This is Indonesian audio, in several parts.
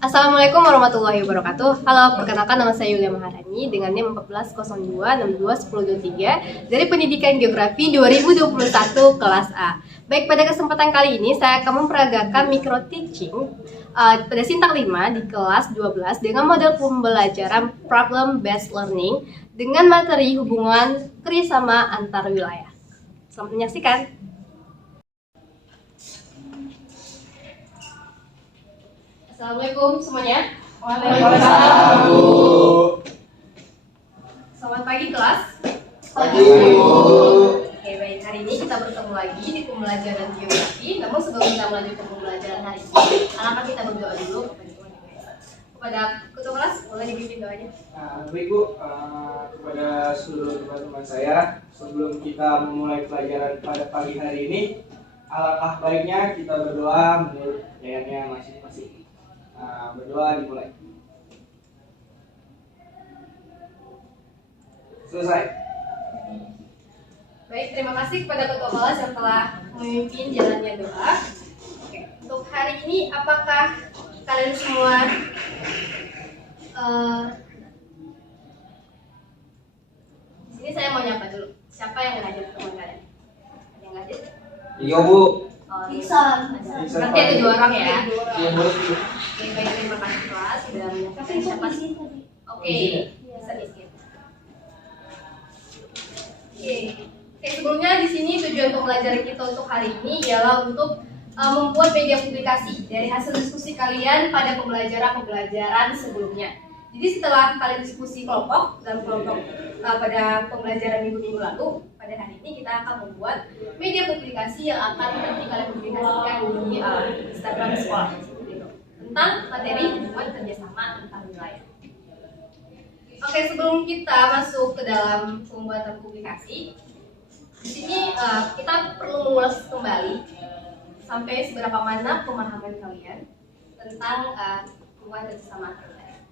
Assalamualaikum warahmatullahi wabarakatuh. Halo, perkenalkan nama saya Yulia Maharani dengan NIM 1402621023 dari Pendidikan Geografi 2021 kelas A. Baik, pada kesempatan kali ini saya akan memperagakan micro teaching pada Sintak 5 di kelas 12 dengan model pembelajaran problem based learning dengan materi hubungan kerjasama antar wilayah. Selamat menyaksikan. Assalamualaikum semuanya. Waalaikumsalam. Selamat pagi kelas. Pagi, Bu. Oke, baik. Hari ini kita bertemu lagi di pembelajaran geografi. Namun sebelum kita melanjutkan pembelajaran hari ini, alangkah kita berdoa dulu kepada ketua kelas. Boleh dipimpin doanya. Baik, Bu. Kepada seluruh teman-teman saya, sebelum kita memulai pelajaran pada pagi hari ini, alangkah baiknya kita berdoa menurut gayanya masing-masing. Berdoa dimulai. Selesai. Baik, terima kasih kepada ketua kelas yang telah memimpin jalannya doa. Oke, untuk hari ini apakah kalian semua di sini saya mau nyapa dulu. Siapa yang ngajak teman kalian? Ada yang ngajak? Iya, Bu. Iksan. Nanti ada 2 orang ya. Iya, Bu. Oke, baik, terima kasih kelas sudah menyampaikan siapa sih? Oke, bisa di-skip. Oke, sebelumnya di sini tujuan pembelajaran kita untuk hari ini ialah untuk membuat media publikasi dari hasil diskusi kalian pada pembelajaran sebelumnya. Jadi setelah kalian diskusi kelompok dan kelompok pada pembelajaran minggu-minggu lalu, pada hari ini kita akan membuat media publikasi yang akan nanti kalian publikasikan di Instagram sekolah tentang materi hubungan kerjasama antar wilayah. Oke, sebelum kita masuk ke dalam pembuatan publikasi, di sini kita perlu mengulas kembali sampai seberapa mana pemahaman kalian tentang hubungan kerjasama antar wilayah.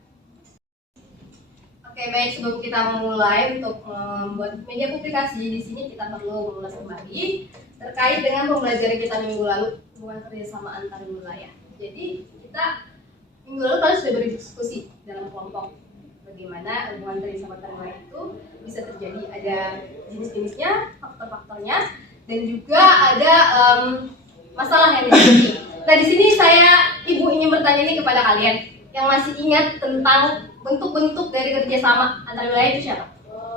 Oke, baik, sebelum kita memulai untuk membuat media publikasi, di sini kita perlu mengulas kembali terkait dengan pembelajaran kita minggu lalu hubungan kerjasama antar wilayah. Jadi kita minggu lalu kalian sudah berdiskusi dalam kelompok bagaimana hubungan kerjasama antar wilayah itu bisa terjadi, ada jenis-jenisnya, faktor-faktornya, dan juga ada masalah yang terjadi. Nah, di sini ibu ingin bertanya nih kepada kalian yang masih ingat tentang bentuk-bentuk dari kerjasama antar wilayah itu siapa?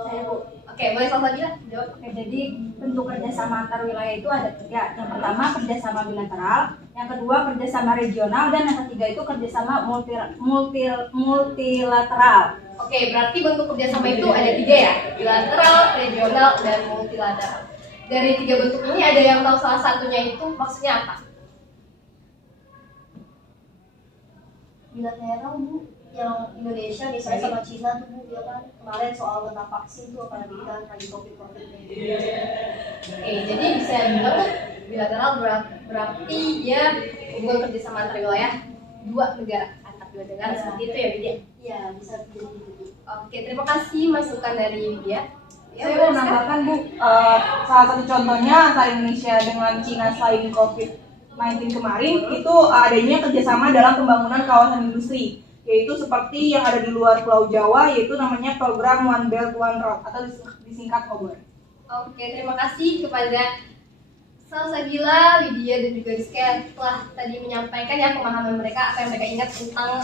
Saya, Bu. Oke, boleh salah satu jawab. Oke, jadi bentuk kerjasama antar wilayah itu ada 3. Yang pertama kerjasama bilateral, yang kedua kerjasama regional, dan yang ketiga itu kerjasama multilateral. Oke, berarti bentuk kerjasama itu ada 3 ya, bilateral, regional, dan multilateral. Dari 3 bentuk ini ada yang tahu salah satunya itu maksudnya apa? Bilateral, Bu, yang Indonesia misalnya sama Cina tuh, Bu, ya kan kemarin soal tentang vaksin tuh apalagi kan lagi covid ini. Oke, jadi bisa bilang kan bilateral berarti dia hubungan kerjasama antar wilayah 2 negara, antar 2 negara, seperti itu ya, Widya? Iya, bisa jadi gitu, Bu. Oke, terima kasih masukan dari Widya. Ya, Saya mau menambahkan, Bu, salah satu contohnya antara Indonesia dengan Cina selain COVID-19 kemarin itu adanya kerjasama dalam pembangunan kawasan industri, yaitu seperti yang ada di luar Pulau Jawa, yaitu namanya program One Belt One Road atau disingkat OBOR. Oke, terima kasih kepada Salsabila, Widya, dan juga Rizky telah tadi menyampaikan ya pemahaman mereka, apa yang mereka ingat tentang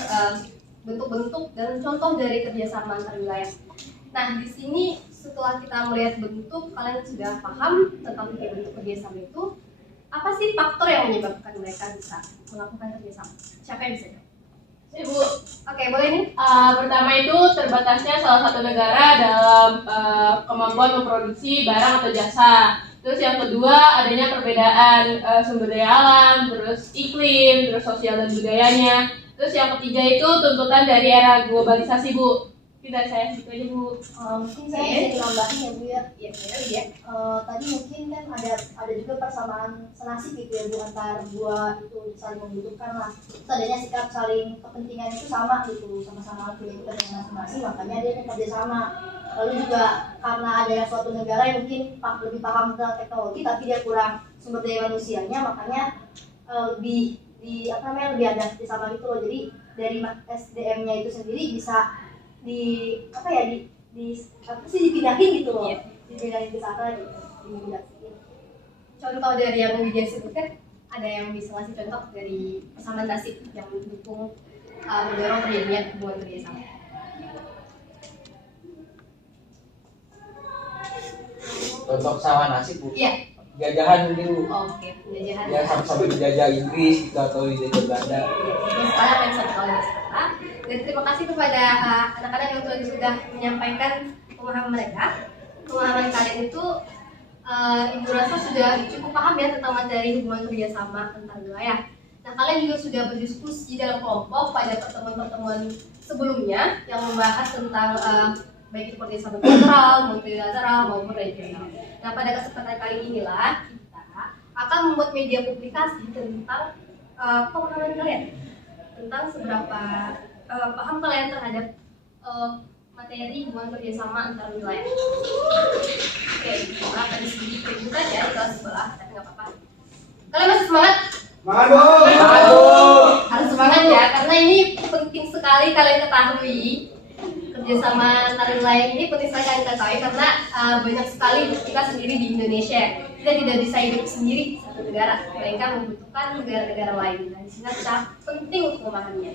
bentuk-bentuk dan contoh dari kerjasama antar wilayah. Nah, di sini setelah kita melihat bentuk, kalian sudah paham tentang bentuk kerjasama itu. Apa sih faktor yang menyebabkan mereka bisa melakukan kerjasama? Siapa yang bisa jawab? Ibu, Oke, boleh nih. pertama itu terbatasnya salah satu negara dalam kemampuan memproduksi barang atau jasa. Terus yang kedua adanya perbedaan sumber daya alam, terus iklim, terus sosial dan budayanya. Terus yang ketiga itu tuntutan dari era globalisasi, Bu. Tidak saya gitu aja, Bu. Mungkin saya bisa nambahin ya, Bu, ya. Iya, Widya. Tadi mungkin kan ada juga persamaan senasib gitu ya, Bu, antar 2 itu saling membutuhkan lah. Terus adanya sikap saling kepentingan itu sama gitu, sama-sama punya kepentingan masing-masing, makanya dia kerjasama. Lalu juga karena adanya suatu negara yang mungkin lebih paham tentang teknologi tapi dia kurang sumber daya manusianya, makanya lebih di apa namanya lebih ada kerjasama gitu loh. Jadi dari SDM-nya itu sendiri bisa di apa ya di apa sih dipindahin gitu loh, dipindahin ke sana gitu, dipindahin. Contoh dari yang Widya sebutkan, ada yang bisa ngasih contoh dari persamaan nasib yang mendukung mendorong terjadinya hubungan kerjasama. Contoh sama nasib Bu. Iya. Jajahan dulu. Oke, penjajahan. Ya sama-sama dijajah Inggris gitu atau dijajah Belanda. Ini sekali apa yang satu kali peserta. Dan terima kasih kepada anak-anak yang sudah menyampaikan pemahaman mereka. Pemahaman kalian itu Ibu rasa sudah cukup paham ya tentang materi hubungan kerjasama antar wilayah. Nah, kalian juga sudah berdiskusi dalam kelompok pada pertemuan-pertemuan sebelumnya yang membahas tentang baik itu kerjasama bilateral, multilateral maupun regional. Nah, pada kesempatan kali inilah kita akan membuat media publikasi tentang pemahaman kalian, tentang seberapa paham kalian terhadap materi hubungan kerjasama antar wilayah. Oke, kita akan sedikit keributan ya di kelas sebelah, tapi nggak apa-apa. Kalian masih semangat? Semangat Bu! Semangat Bu! Harus semangat ya, karena ini penting sekali kalian ketahui. Kerjasama antar wilayah ini penting sekali kalian ketahui karena banyak sekali kita sendiri di Indonesia. Kita tidak bisa hidup sendiri satu negara, melainkan membutuhkan negara-negara lain. Nah, di sini kita penting untuk memahaminya.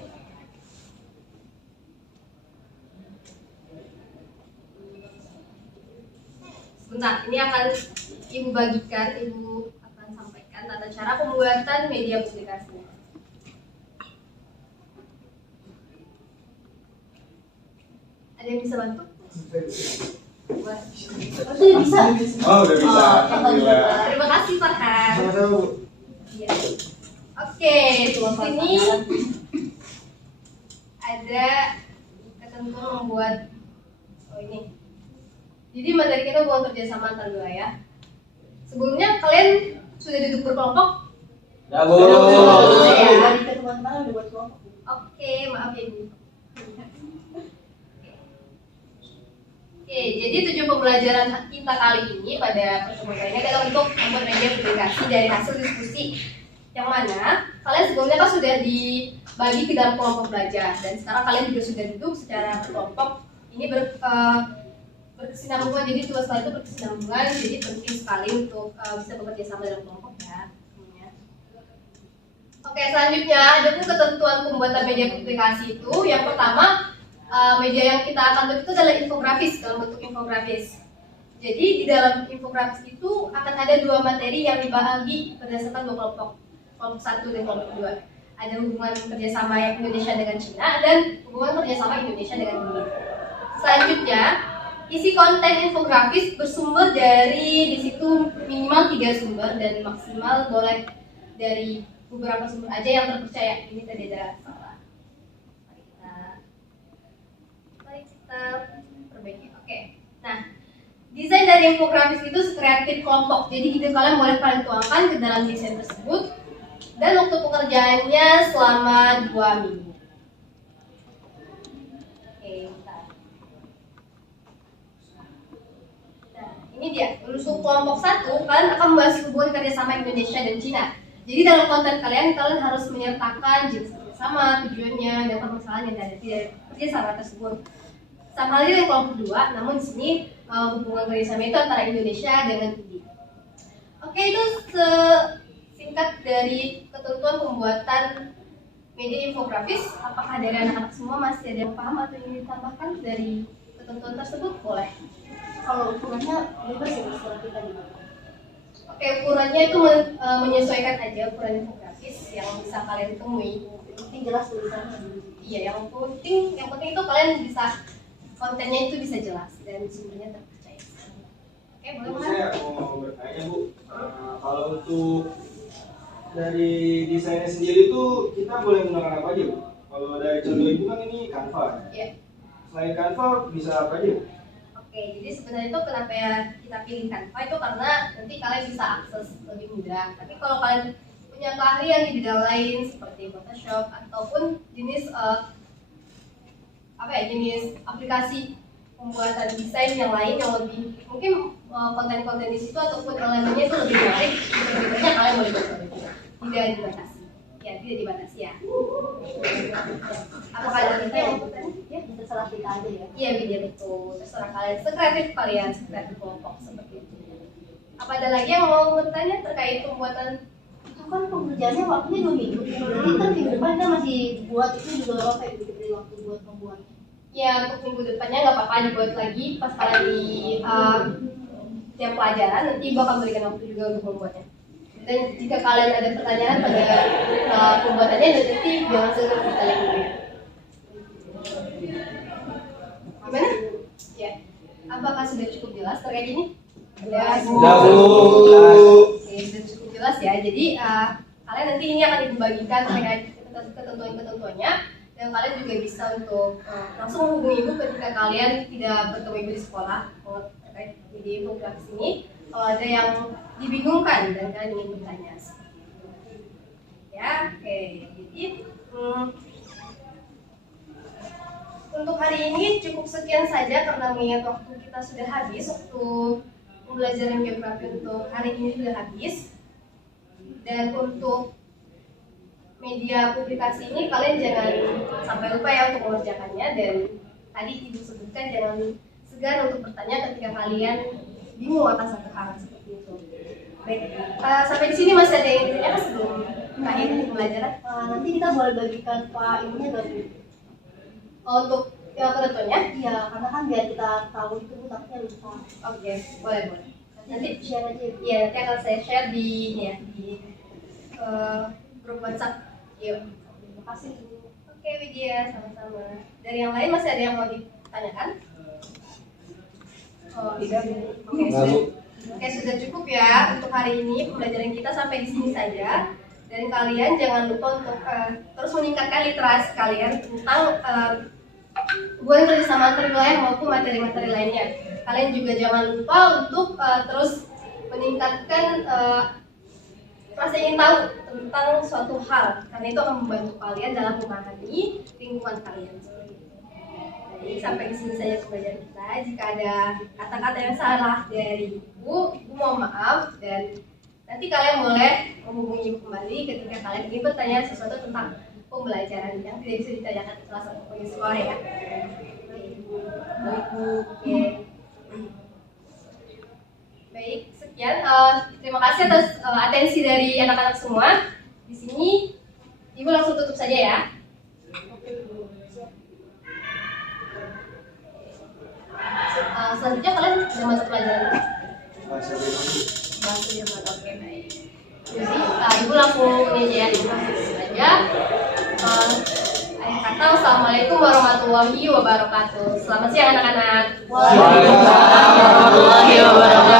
Sebentar, ini akan Ibu bagikan, Ibu akan sampaikan tata cara pembuatan media publikasinya. Ada yang bisa bantu? Wah. Itu bisa. Oh, udah bisa. Alhamdulillah. Terima kasih Farhan. Sama-sama Bu. Iya. Oke, di sini ada ketentuan membuat ini. Jadi materi kita hubungan kerjasama antar wilayah. Sebelumnya kalian sudah duduk berkelompok? Ya Bu. Dari pertemuan kemarin udah buat kelompok. Oke, maaf ya Ibu. Oke, jadi tujuan pembelajaran kita kali ini pada pertemuan kali ini adalah untuk membuat media publikasi dari hasil diskusi yang mana kalian sebelumnya kan sudah dibagi ke dalam kelompok belajar dan sekarang kalian juga sudah duduk secara berkelompok. Ini berkesinambungan, jadi tugas kalian itu berkesinambungan, jadi penting sekali untuk bisa bekerja sama dalam kelompok ya. Oke, selanjutnya ada pun ketentuan pembuatan media publikasi itu. Yang pertama, media yang kita akan bentuk itu adalah infografis, dalam bentuk infografis. Jadi di dalam infografis itu akan ada dua materi yang dibagi berdasarkan dua kelompok, kelompok 1 dan kelompok 2. Ada hubungan kerjasama yang Indonesia dengan Cina dan hubungan kerjasama Indonesia dengan dunia. Selanjutnya, isi konten infografis bersumber dari di situ minimal 3 sumber dan maksimal boleh dari beberapa sumber aja yang terpercaya. Ini tadi ada salah. Mari kita perbaiki. Oke. Nah, desain dari infografis itu sekreatif kelompok. Jadi ide kalian boleh kalian tuangkan ke dalam desain tersebut. Dan waktu pekerjaannya selama 2 minggu. Oke, bentar. Nah, ini dia. Untuk kelompok 1, kalian akan membahas hubungan kerjasama Indonesia dan Cina. Jadi dalam konten kalian harus menyertakan jenis kerjasama, tujuannya, dan permasalahan yang dihadapi dari kerjasama tersebut. Sama halnya dengan kelompok 2, namun di sini hubungan kerjasama itu antara Indonesia dengan India. Oke, itu singkat dari ketentuan pembuatan media infografis. Apakah dari anak-anak semua masih ada yang paham atau ingin ditambahkan dari ketentuan tersebut? Boleh. Kalau ukurannya bebas ya setelah kita gitu. Oke, ukurannya itu menyesuaikan aja ukuran infografis yang bisa kalian temui. Yang penting jelas tulisannya. Iya, yang penting itu kalian bisa kontennya itu bisa jelas dan sumbernya terpercaya. Oke, boleh Bu, Mas? saya mau bertanya Bu, kalau untuk dari desainnya sendiri tuh kita boleh menggunakan apa aja Bu? Kalau dari contoh Ibu kan ini Canva. Iya. Selain Canva bisa apa aja Bu? Oke, jadi sebenarnya itu kenapa ya kita pilih Canva itu karena nanti kalian bisa akses lebih mudah. Tapi kalau kalian punya keahlian di bidang lain seperti Photoshop ataupun jenis jenis aplikasi pembuatan desain yang lain yang lebih mungkin konten-konten di situ ataupun elemennya itu lebih menarik, lebih banyak, kalian boleh coba. Tidak dibatasi. Ya, tidak dibatasi ya. Apakah Terserah ada kita yang ya, mau bertanya? Ya. terserah kita aja ya. Iya Widya, betul. Terserah kalian, sekreatif kalian, sekreatif kelompok seperti itu. Apa ada lagi yang mau bertanya terkait pembuatan? Itu kan pengerjaannya waktunya 2 minggu. Berarti kan minggu depan kita masih buat itu juga nggak apa-apa ya, diberi waktu buat membuat. Ya untuk minggu depannya nggak apa-apa dibuat lagi pas kalian di tiap pelajaran, nanti Ibu akan berikan waktu juga untuk membuatnya. Dan jika kalian ada pertanyaan pada pembuatannya, nanti jangan segan kita lagi dulu ya. Gimana? Ya. Apakah sudah cukup jelas terkait ini? Jelas. Oke, sudah cukup jelas ya. Jadi kalian nanti ini akan dibagikan terkait ketentuan-ketentuannya, dan kalian juga bisa untuk langsung menghubungi Ibu ketika kalian tidak bertemu Ibu di sekolah terkait video infografis ini. Kalau ada yang dibingungkan dan kalian ingin bertanya. Ya, oke. Jadi untuk hari ini cukup sekian saja karena mengingat waktu kita sudah habis, waktu pembelajaran geografi untuk hari ini sudah habis. Dan untuk media publikasi ini kalian jangan sampai lupa ya untuk mengerjakannya, dan tadi Ibu sebutkan jangan segan untuk bertanya ketika kalian bingung akan satu hal seperti itu. Baik, sampai di sini masih ada yang ditanyakan sebelum akhir pembelajaran? Nanti kita boleh bagikan Pak ininya gak Bu? Untuk ketentuannya? Iya, karena kan biar kita tahu itu Bu, takutnya lupa. Oke, boleh. Nanti share aja Bu. Iya, nanti akan saya share di grup WhatsApp. Yuk. Terima kasih Bu. Oke Widya, sama-sama. Dari yang lain masih ada yang mau ditanyakan? Oh, tidak. Oke, sudah cukup ya untuk hari ini. Pembelajaran kita sampai di sini saja. Dan kalian jangan lupa untuk terus meningkatkan literasi kalian tentang hubungan kerjasama antar wilayah maupun materi-materi lainnya. Kalian juga jangan lupa untuk terus meningkatkan rasa ingin tahu tentang suatu hal, karena itu akan membantu kalian dalam memahami lingkungan kalian. Jadi sampai di sini saja pembelajaran kita. Jika ada kata-kata yang salah dari Ibu mohon maaf, dan nanti kalian boleh menghubungi Ibu kembali ketika kalian ingin bertanya sesuatu tentang pembelajaran yang tidak bisa ditanyakan di kelas ataupun di sekolah ya. Oke. Baik, sekian. Terima kasih atas atensi dari anak-anak semua. Di sini Ibu langsung tutup saja ya. Selanjutnya kalian sudah masuk pelajaran bahasa Jerman. Oke, baik. Jadi Ibu langsung ini aja ya, Ibu langsung saja. Akhir kata, wassalamualaikum warahmatullahi wabarakatuh. Selamat siang anak-anak. Waalaikumsalam warahmatullahi wabarakatuh.